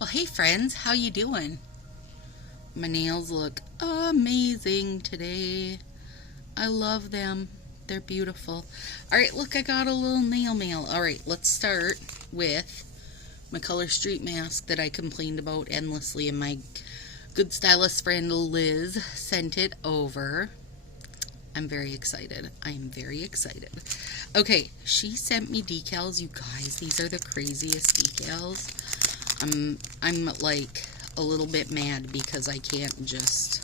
Well, hey friends, how you doing? My nails look amazing today. I love them. They're beautiful. Alright, look, I got a little nail mail. Alright, let's start with my Color Street mask that I complained about endlessly, and my good stylist friend Liz sent it over. I'm very excited. I am very excited. Okay, she sent me decals. You guys, these are the craziest decals. I'm like a little bit mad because I can't just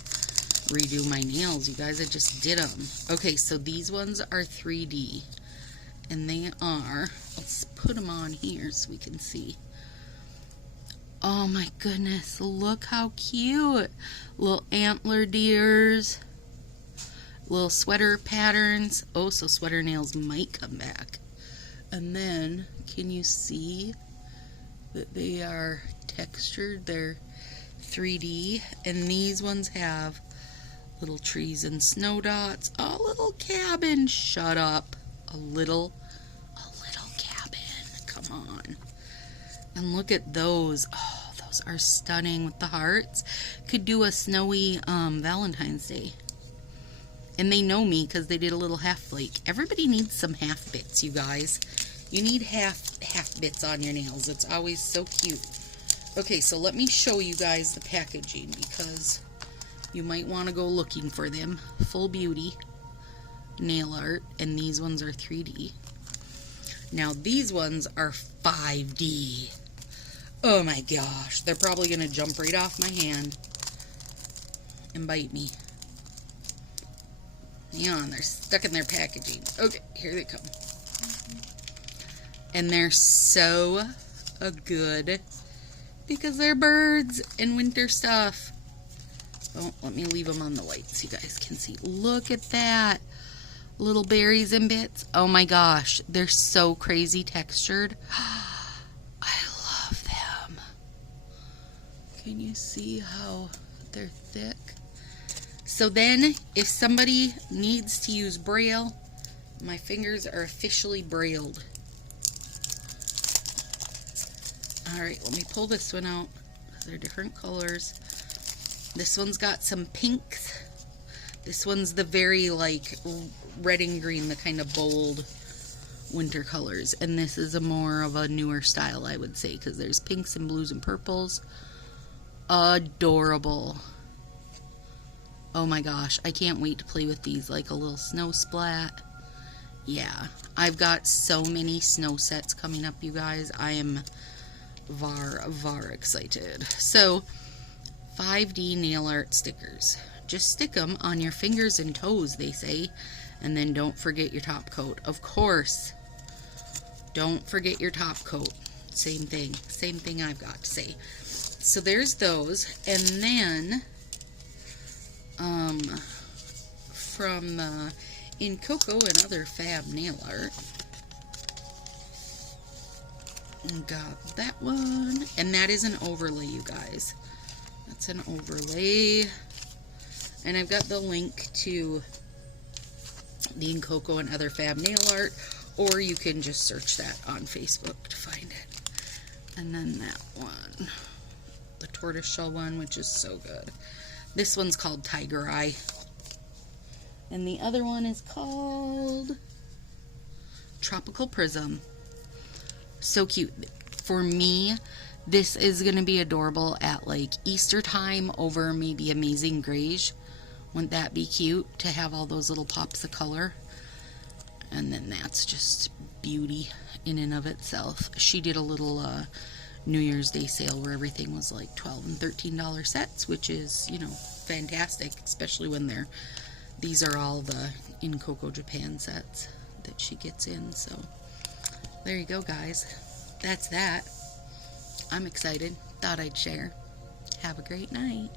redo my nails. You guys, I just did them. Okay, so these ones are 3D. And they are, let's put them on here so we can see. Oh my goodness, look how cute. Little antler deers. Little sweater patterns. Oh, so sweater nails might come back. And then, can you see that they are textured? They're 3D. And these ones have little trees and snow dots. A little cabin. Shut up. A little cabin. Come on. And look at those. Oh, those are stunning with the hearts. Could do a snowy Valentine's Day. And they know me because they did a little half flake. Everybody needs some half bits, you guys. You need half bits on your nails. It's always so cute. Okay, so let me show you guys the packaging because you might want to go looking for them. Full Beauty nail art, and these ones are 3D. Now these ones are 5D. Oh my gosh, they're probably going to jump right off my hand and bite me. Hang on, they're stuck in their packaging. Okay, here they come. And they're so good because they're birds and winter stuff. Oh, let me leave them on the light so you guys can see. Look at that. Little berries and bits. Oh my gosh, they're so crazy textured. I love them. Can you see how they're thick? So then, if somebody needs to use Braille, my fingers are officially brailled. Alright, let me pull this one out. They're different colors. This one's got some pinks. This one's the very, like, red and green, the kind of bold winter colors. And this is a more of a newer style, I would say, because there's pinks and blues and purples. Adorable. Oh my gosh, I can't wait to play with these like a little snow splat. Yeah, I've got so many snow sets coming up, you guys. I am var excited. So, 5D nail art stickers. Just stick them on your fingers and toes, they say. And then don't forget your top coat. Of course, don't forget your top coat. Same thing I've got to say. So there's those. And then from Incoco and other fab nail art, got that one, and that is an overlay, you guys. That's an overlay, and I've got the link to the Incoco and other fab nail art, or you can just search that on Facebook to find it. And then that one, the tortoiseshell one, which is so good. This one's called Tiger Eye. And the other one is called Tropical Prism. So cute. For me, this is going to be adorable at like Easter time over maybe Amazing Grace. Wouldn't that be cute to have all those little pops of color? And then that's just beauty in and of itself. She did a little New Year's Day sale where everything was like $12 and $13 sets, which is, you know, fantastic, especially when these are all the Incoco Japan sets that she gets in. So there you go, guys. That's that. I'm excited. Thought I'd share. Have a great night.